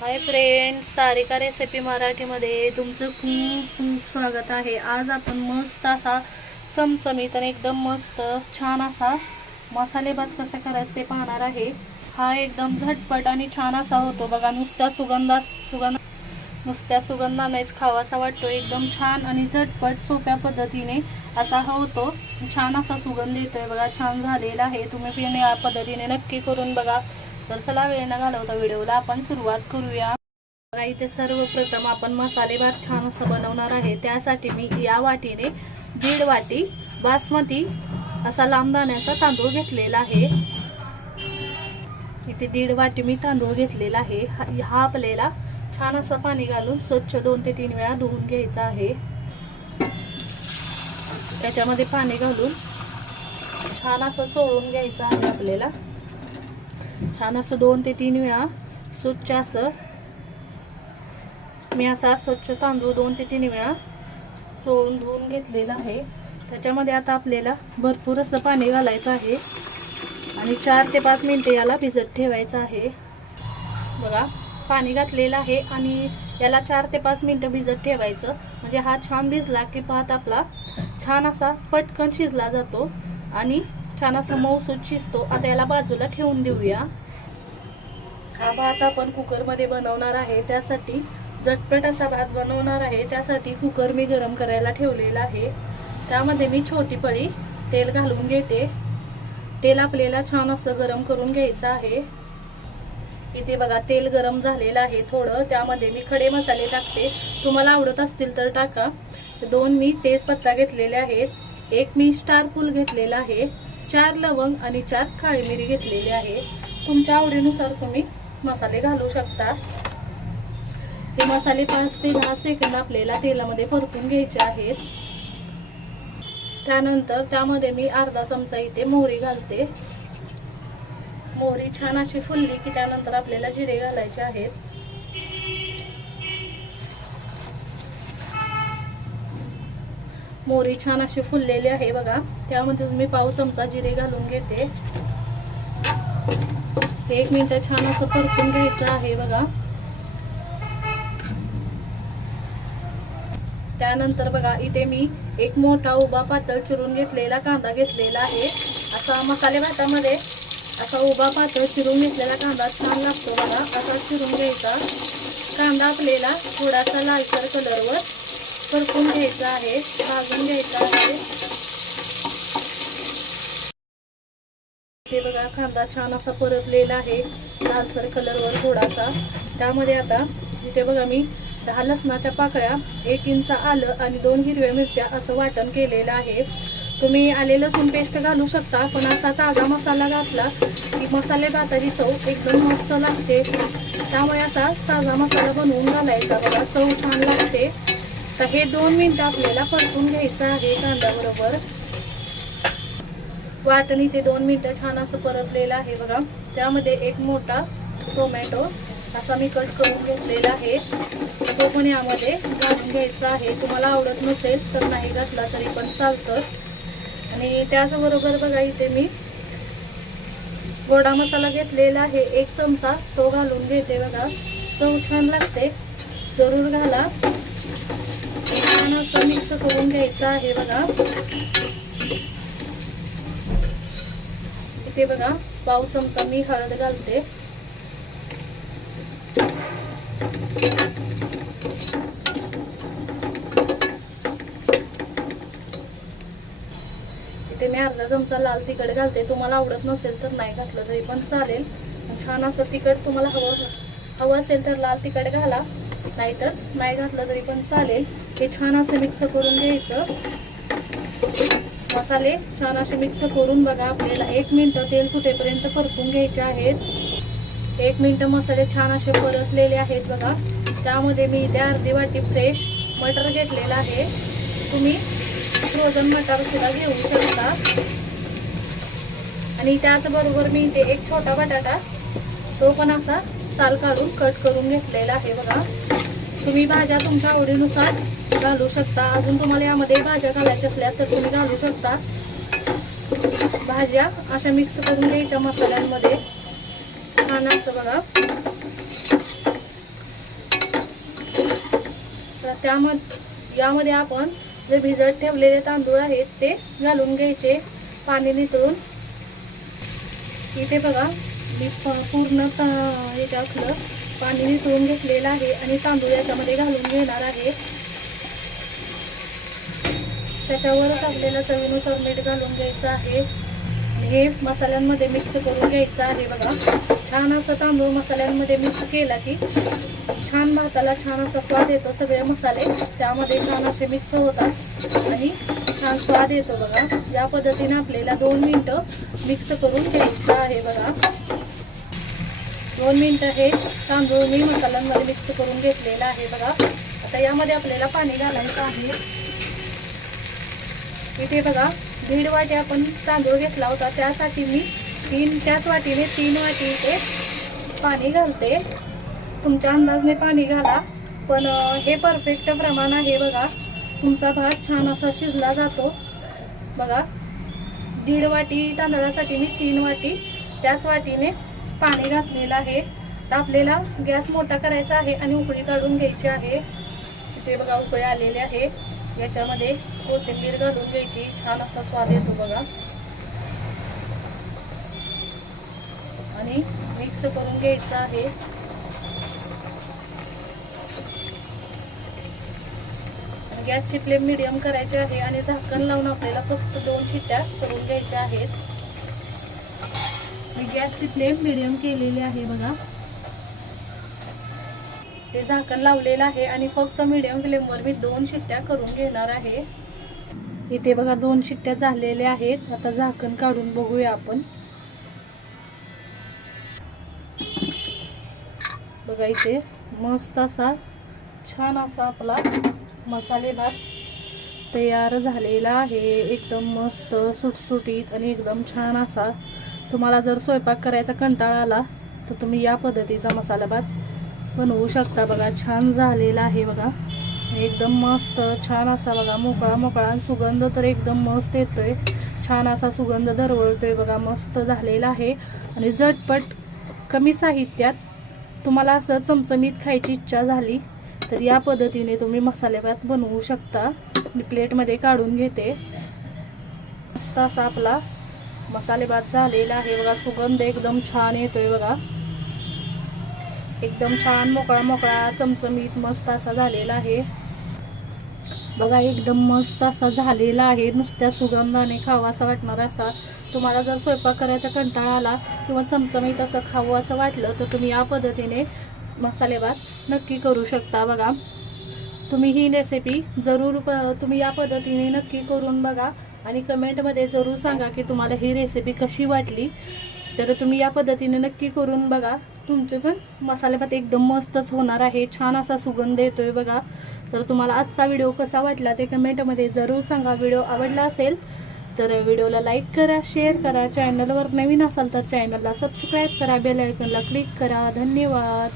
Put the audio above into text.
Hi friend Sarika recipe मराठीमध्ये तुमचं खूप खूप स्वागत आहे. आज आपण मस्त असा चमचमीत आणि एकदम मस्त छान असा मसाले भात कसा करायचं ते पाहणार आहे. हा एकदम झटपट आणि छान असा होतो. बघा नुसत्या सुगंधा सुगंध नुसत्या सुगंधानेच खावासा वाटतो. एकदम छान आणि झटपट सोप्या पद्धतीने असा हा होतो. छान असा सुगंध येतोय. बघा छान झालेला आहे. तुम्ही या पद्धतीने नक्की करून बघा. तर चला वेळ न घालवता व्हिडिओला आपण सुरुवात करूया. बघा इथे सर्वप्रथम आपण मसाले भात छान असं बनवणार आहे. त्यासाठी मी या वाटीने दीड वाटी बासमती असा लांब दाण्याचा तांदूळ घेतलेला आहे. इथे दीड वाटी मी तांदूळ घेतलेला आहे. हा हा आपल्याला छान असं पाणी घालून स्वच्छ दोन ते तीन वेळा धुवून घ्यायचा आहे. त्याच्यामध्ये पाणी घालून छान असं चोळून घ्यायचं आहे आपल्याला. छान असं दोन ते तीन वेळा स्वच्छ असं. मी असा स्वच्छ तांदूळ दोन ते तीन वेळा चोळून धुवून घेतलेला आहे. त्याच्यामध्ये आता आपल्याला भरपूर असं पाणी घालायचं आहे. आणि चार ते पाच मिनटे याला भिजत ठेवायचं आहे. बघा पाणी घातलेलं आहे आणि याला चार ते पाच मिनटं भिजत ठेवायचं. म्हणजे हा छान भिजला की पाहत आपला छान असा पटकन शिजला जातो. आणि छान असा मऊसूत शिजतो आता याला बाजूला ठेवून देऊया. हा भात आपण कुकरमध्ये बनवणार आहे. त्यासाठी झटपट असा भात बनवणार आहे. त्यासाठी कुकर मी गरम करायला ठेवलेला आहे. त्यामध्ये मी छोटी पळी तेल घालून घेते. तेल आपल्याला छान असं गरम करून घ्यायचं आहे. इथे बघा तेल गरम झालेलं आहे थोडं. त्यामध्ये मी खडे मसाले टाकते. तुम्हाला आवडत असतील तर टाका. दोन मी तेजपत्ता घेतलेले आहेत. एक मी स्टार फूल घेतलेला आहे. चार लवंग आणि चार काळी मिरी घेतलेली आहे. तुमच्या आवडीनुसार तुम्ही मसाले घालू शकता. हे मसाले पाच ते दहा सेकंद आपल्याला तेलामध्ये परतून घ्यायचे आहेत. त्यानंतर त्यामध्ये मी अर्धा चमचा इथे मोहरी घालते. मोहरी छान अशी फुलली की त्यानंतर आपल्याला जिरे घालायचे आहेत. मोरी छान अशी फुललेली आहे बघा. त्यामध्येच मी पाव चमचा जिरे घालून घेते. एक मिनटं छान असं परतून घ्यायचं आहे बघा. त्यानंतर बघा इथे मी एक मोठा उभा पातळ चिरून घेतलेला कांदा घेतलेला आहे. असा मसाले भातामध्ये असा उभा पातळ चिरून घेतलेला कांदा छान लागतो बघा. असा चिरून घ्यायचा. कांदा आपल्याला थोडासा लालसर कलरवर परतून घ्यायचं आहे भाजून घ्यायचं आहे. हे बघा कांदा छान असा परतलेला आहे लालसर कलरवर थोडासा. त्यामध्ये आता इथे बघा मी दहा लसणाच्या पाकळ्या एक इंच आलं आणि दोन हिरव्या मिरच्या असं वाटण केलेलं आहे. तुम्ही आले लसूण पेस्ट घालू शकता पण असा ताजा मसाला घातला की मसाले भाताची चव एकदम मस्त लागते. त्यामुळे असा ताजा मसाला बनवून घालायचा बघा चव छान लागते. तर हे दोन मिनिटं आपल्याला परतून घ्यायचं आहे कांद्याबरोबर. वाटणी ते दोन मिनिटं छान असं परतलेलं आहे बघा. त्यामध्ये एक मोठा टोमॅटो असा मी कट करून घेतलेला आहे. तो पण यामध्ये घालून घ्यायचा आहे. तुम्हाला आवडत नसेल तर नाही घातला तरी पण चालतं. आणि त्याचबरोबर बघा इथे मी गोडा मसाला घेतलेला आहे. एक चमचा तो घालून घेते बघा. चव छान लागते. जरूर घाला. करून घ्यायचं आहे बघा. इथे बघा पाव चमचा मी हळद घालते. इथे मी अर्धा चमचा लाल तिखट घालते. तुम्हाला आवडत नसेल तर नाही घातलं तरी पण चालेल. छान असं तिखट तुम्हाला हवं हवं असेल तर लाल तिखट घाला. नाहीतर नाही घातलं तरी पण चालेल. हे छान असं मिक्स करून घ्यायचं. मसाले छान असे मिक्स करून बघा आपल्याला एक मिनटं तेल सुटेपर्यंत परतून घ्यायचे आहेत. एक मिनटं मसाले छान असे परतलेले आहेत बघा. त्यामध्ये मी इथे अर्धी वाटी फ्रेश मटर घेतलेला आहे. तुम्ही फ्रोझन मटार सुद्धा घेऊ शकता. आणि त्याचबरोबर मी इथे एक छोटा बटाटा तो पण असा साल काढून कट करून घेतलेला आहे बघा. तुम्ही भाज्या तुमच्या आवडीनुसार घालू शकता. अजून तुम्हाला यामध्ये भाज्या घालायच्या असल्या तर तुम्ही घालू शकता. भाज्या अशा मिक्स करून घ्यायच्या मसाल्यांमध्ये. छान असं बघा. तर त्यामध्ये यामध्ये आपण जे भिजत ठेवलेले तांदूळ आहेत ते घालून घ्यायचे पाणी नितळून इथे बघा मी पूर्ण ता- हे टाकलं पाणी नितळून घेतलेलं आहे आणि तांदूळ याच्यामध्ये घालून घेणार आहे. त्याच्यावरच आपल्याला चवीनुसार मीठ घालून घ्यायचं आहे. हे मसाल्यांमध्ये मिक्स करून घ्यायचं आहे बघा. छान असं तांदूळ मसाल्यांमध्ये मिक्स केला की छान भाताला छान असा स्वाद येतो सगळे मसाले. त्यामध्ये छान असे मिक्स होतात आणि छान स्वाद येतो बघा. या पद्धतीने आपल्याला दोन मिनटं मिक्स करून घ्यायचं आहे बघा. दोन मिनटं हे तांदूळ मी मसाल्यांमध्ये मिक्स करून घेतलेलं आहे बघा. आता यामध्ये आपल्याला पाणी घालायचं आहे. इथे बघा दीड वाटी आपण तांदूळ घेतला होता. त्यासाठी मी तीन त्याच वाटीने तीन वाटी इथे पाणी घालते. तुमच्या अंदाजने पाणी घाला. पण हे परफेक्ट प्रमाण आहे बघा. तुमचा भात छान असा शिजला जातो. बघा दीड वाटी तांदळासाठी मी तीन वाटी त्याच वाटीने पाणी घातलेलं आहे. तर आपल्याला गॅस मोठा करायचा आहे आणि उकळी काढून घ्यायची आहे. इथे बघा उकळी आलेली आहे. याच्यामध्ये कोथिंबीर घालून घ्यायची. छान असा स्वाद येतो बघा. आणि मिक्स करून घ्यायचं आहे. गॅसची फ्लेम मिडियम करायची आहे आणि झाकण लावून आपल्याला फक्त दोन शिट्ट्या करून घ्यायच्या आहेत. मी गॅसची फ्लेम मिडियम केलेली आहे बघा. ते झाकण लावलेलं आहे आणि फक्त मिडियम फ्लेमवर मी दोन शिट्ट्या करून घेणार आहे. इथे बघा दोन शिट्ट्या झालेल्या आहेत. आता झाकण काढून बघूया आपण. बघा इथे मस्त असा छान असा आपला मसाले भात तयार झालेला आहे. एकदम मस्त सुटसुटीत आणि एकदम छान असा तुम्हाला जर स्वयंपाक करायचा कंटाळा आला तर तुम्ही या पद्धतीचा मसाला भात बनवू शकता. बघा छान झालेला आहे बघा. एकदम मस्त छान असा बघा मोकळा मोकळा आणि सुगंध तर एकदम मस्त येतोय. छान असा सुगंध दरवळतोय बघा मस्त झालेला आहे. आणि झटपट कमी साहित्यात तुम्हाला असं चमचमीत खायची इच्छा झाली तर या पद्धतीने तुम्ही मसाले भात बनवू शकता. मी प्लेटमध्ये काढून घेते. मस्त असा आपला मसाले भात झालेला आहे बघा. सुगंध एकदम छान येतोय बघा. एकदम छान मोकळा मोकळा चमचमीत मस्त असा झालेला आहे. बघा एकदम मस्त असा झालेला आहे. नुसत्या सुगंधाने खावा असा वाटणार असा. तुम्हाला जर स्वयंपाक करायचा कंटाळा आला किंवा चमचमीत असं खावं असं वाटलं तर तुम्ही या पद्धतीने मसाले भात नक्की करू शकता बघा. तुम्ही ही रेसिपी जरूर प- तुम्ही या पद्धतीने नक्की करून बघा. आणि कमेंटमध्ये जरूर सांगा की तुम्हाला ही रेसिपी कशी वाटली. तर तुम्ही या पद्धतीने नक्की करून बघा. तुमचे पण मसाले भात एकदम मस्तच होणार आहे. छान असा सुगंध येतोय बघा. तर तुम्हाला आजचा व्हिडिओ कसा वाटला ते कमेंटमध्ये जरूर सांगा. व्हिडिओ आवडला असेल तर व्हिडिओला लाईक करा शेअर करा. चॅनलवर नवीन असाल तर चॅनलला सबस्क्राईब करा. बेल आयकॉनला क्लिक करा. धन्यवाद.